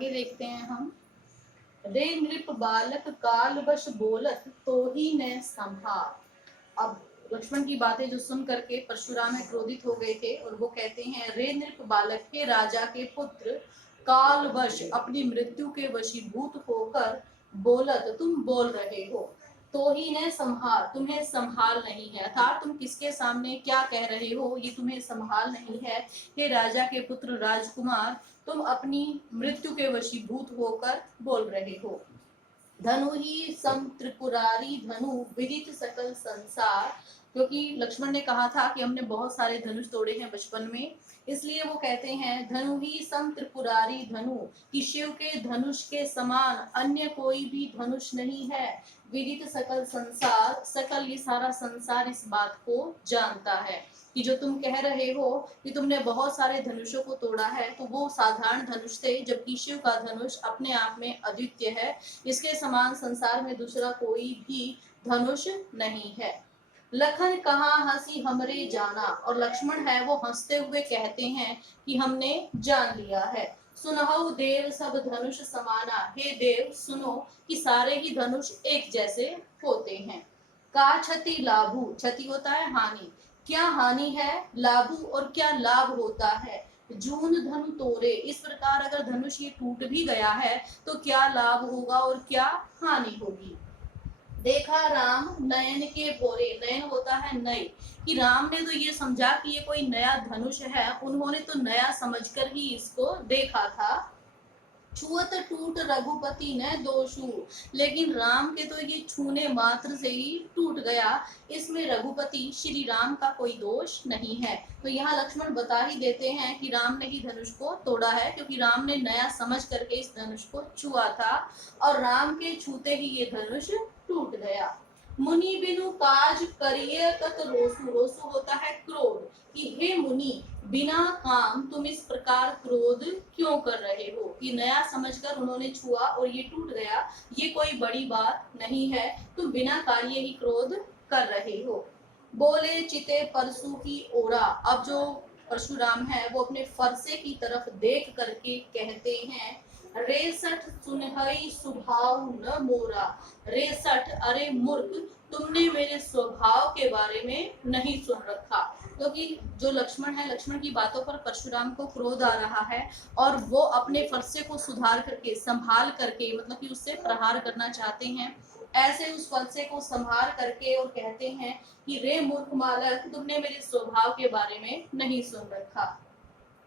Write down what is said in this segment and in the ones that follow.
आगे देखते हैं हम। रे नृप बालक काल वश बोलत तो ही न संभार। अब लक्ष्मण की बातें जो सुन करके परशुराम है क्रोधित हो गए थे और वो कहते हैं, रे नृप बालक, के राजा के पुत्र, काल वश अपनी मृत्यु के वशीभूत होकर बोलत तुम बोल रहे हो, तो ही ने संभाल, तुम्हें संभाल नहीं है, अर्थात तुम किसके सामने क्या कह रहे हो ये तुम्हें संभाल नहीं है। हे राजा के पुत्र राजकुमार, तुम अपनी मृत्यु के वशीभूत होकर बोल रहे हो। धनु ही सम त्रिपुरारी धनु विदित सकल संसार, क्योंकि लक्ष्मण ने कहा था कि हमने बहुत सारे धनुष तोड़े हैं बचपन में, इसलिए वो कहते हैं धनु ही सम त्रिपुरारी धनु, कि शिव के धनुष के समान अन्य कोई भी धनुष नहीं है। विदित सकल संसार, सकल ये सारा संसार इस बात को जानता है कि जो तुम कह रहे हो कि तुमने बहुत सारे धनुषों को तोड़ा है, तो वो साधारण धनुष थे, जबकि शिव का धनुष अपने आप में अद्वितीय है। इसके समान संसार में दूसरा कोई भी धनुष नहीं है। लखन कहाँ हंसी हमरे जाना, और लक्ष्मण है वो हंसते हुए कहते हैं कि हमने जान लिया है। सुनहु देव सब धनुष समाना, हे देव सुनो कि सारे ही धनुष एक जैसे होते हैं। का क्षति लाभु, क्षति होता है हानि, क्या हानि है, लाभु और क्या लाभ होता है। जून धनु तोरे, इस प्रकार अगर धनुष ये टूट भी गया है तो क्या लाभ होगा और क्या हानि होगी। देखा राम नयन के बोरे, नयन होता है नए, कि राम ने तो ये समझा कि ये कोई नया धनुष है, उन्होंने तो नया समझकर ही इसको देखा था। छुअत टूट रघुपति ने दोषु, लेकिन राम के तो ये छूने मात्र से ही टूट गया, इसमें रघुपति श्री राम का कोई दोष नहीं है। तो यहाँ लक्ष्मण बता ही देते हैं कि राम ने ही धनुष को तोड़ा है, क्योंकि राम ने नया समझ करके इस धनुष को छुआ था और राम के छूते ही ये धनुष टूट गया। मुनि बिनु काज करिए कत रोसु, रोसु होता है क्रोध, कि हे मुनि बिना काम तुम इस प्रकार क्रोध क्यों कर रहे हो, कि नया समझकर उन्होंने छुआ और ये टूट गया, ये कोई बड़ी बात नहीं है, तुम बिना कार्य ही क्रोध कर रहे हो। बोले चिते परशु की ओरा, अब जो परशुराम है वो अपने फरसे की तरफ देख करके कहते हैं, रेसठ सुनहई स्वभाव न मोरा, रेसठ अरे मूर्ख, तुमने मेरे स्वभाव के बारे में नहीं सुन रखा। क्योंकि जो लक्ष्मण है, लक्ष्मण की बातों पर परशुराम को क्रोध आ रहा है और वो अपने फरसे को सुधार करके, संभाल करके, मतलब कि उससे प्रहार करना चाहते हैं। ऐसे उस फरसे को संभाल करके और कहते हैं कि रे मूर्ख बालक, तुमने मेरे स्वभाव के बारे में नहीं सुन रखा।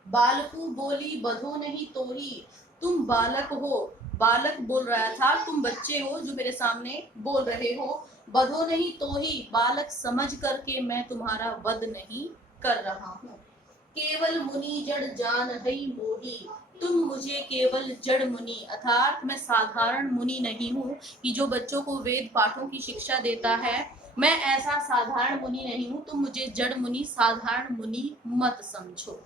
बालकू बोली बधो नहीं तोही, तुम बालक हो, बालक बोल रहा था, तुम बच्चे हो जो मेरे सामने बोल रहे हो। बधो नहीं तो ही, बालक समझ करके मैं तुम्हारा वध नहीं कर रहा हूँ। केवल मुनि जड़ जान हई मोही, तुम मुझे केवल जड़ मुनि, अर्थात मैं साधारण मुनि नहीं हूँ कि जो बच्चों को वेद पाठों की शिक्षा देता है, मैं ऐसा साधारण मुनि नहीं हूँ, तुम मुझे जड़ मुनि, साधारण मुनि मत समझो।